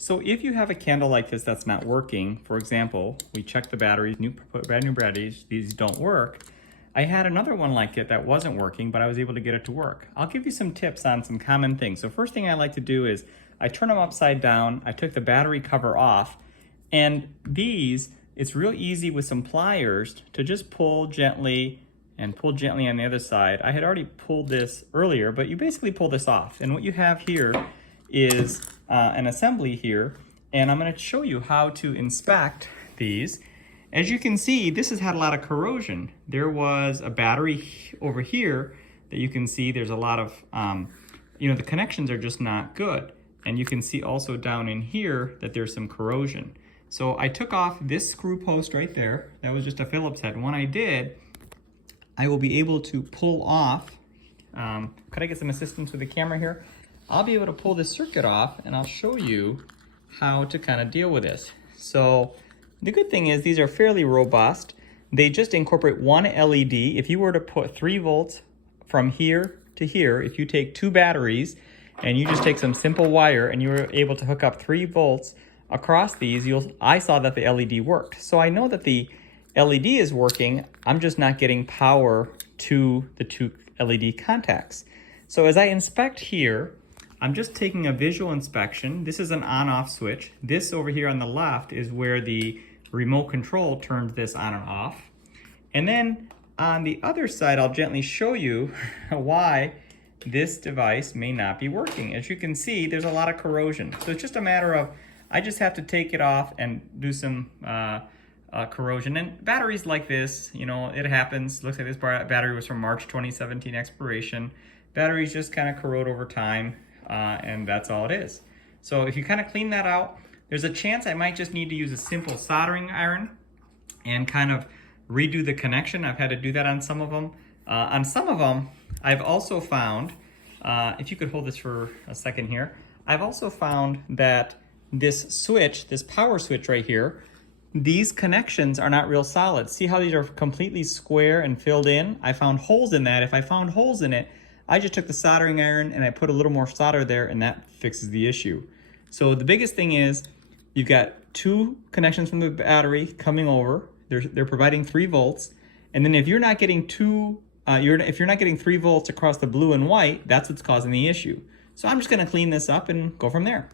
So if you have a candle like this that's not working, for example, we checked the batteries, brand new batteries, these don't work. I had another one like it that wasn't working, but I was able to get it to work. I'll give you some tips on some common things. So first thing I like to do is I turn them upside down, I took the battery cover off, and these, it's real easy with some pliers to just pull gently and pull gently on the other side. I had already pulled this earlier, but you basically pull this off. And what you have here is an assembly here, and I'm going to show you how to inspect these. As you can see, this has had a lot of corrosion. There was a battery over here that you can see there's a lot of, the connections are just not good. And you can see also down in here that there's some corrosion. So I took off this screw post right there. That was just a Phillips head. When I did, I will be able to pull off, could I get some assistance with the camera here? I'll be able to pull this circuit off and I'll show you how to kind of deal with this. So the good thing is these are fairly robust. They just incorporate one LED. If you were to put 3 volts from here to here, if you take 2 batteries and you just take some simple wire and you were able to hook up 3 volts across these, I saw that the LED worked. So I know that the LED is working, I'm just not getting power to the 2 LED contacts. So as I inspect here, I'm just taking a visual inspection. This is an on-off switch. This over here on the left is where the remote control turns this on and off. And then on the other side, I'll gently show you why this device may not be working. As you can see, there's a lot of corrosion. So it's just a matter of, I just have to take it off and do some corrosion. And batteries like this, it happens. Looks like this battery was from March 2017 expiration. Batteries just kind of corrode over time. And that's all it is. So if you kind of clean that out, there's a chance I might just need to use a simple soldering iron and kind of redo the connection. I've had to do that on some of them. On some of them, I've also found, if you could hold this for a second here, I've also found that this switch, this power switch right here, these connections are not real solid. See how these are completely square and filled in? I found holes in that. If I found holes in it, I just took the soldering iron and I put a little more solder there and that fixes the issue. So the biggest thing is you've got 2 connections from the battery coming over. They're providing 3 volts. And then if you're not getting if you're not getting 3 volts across the blue and white, that's what's causing the issue. So I'm just gonna clean this up and go from there.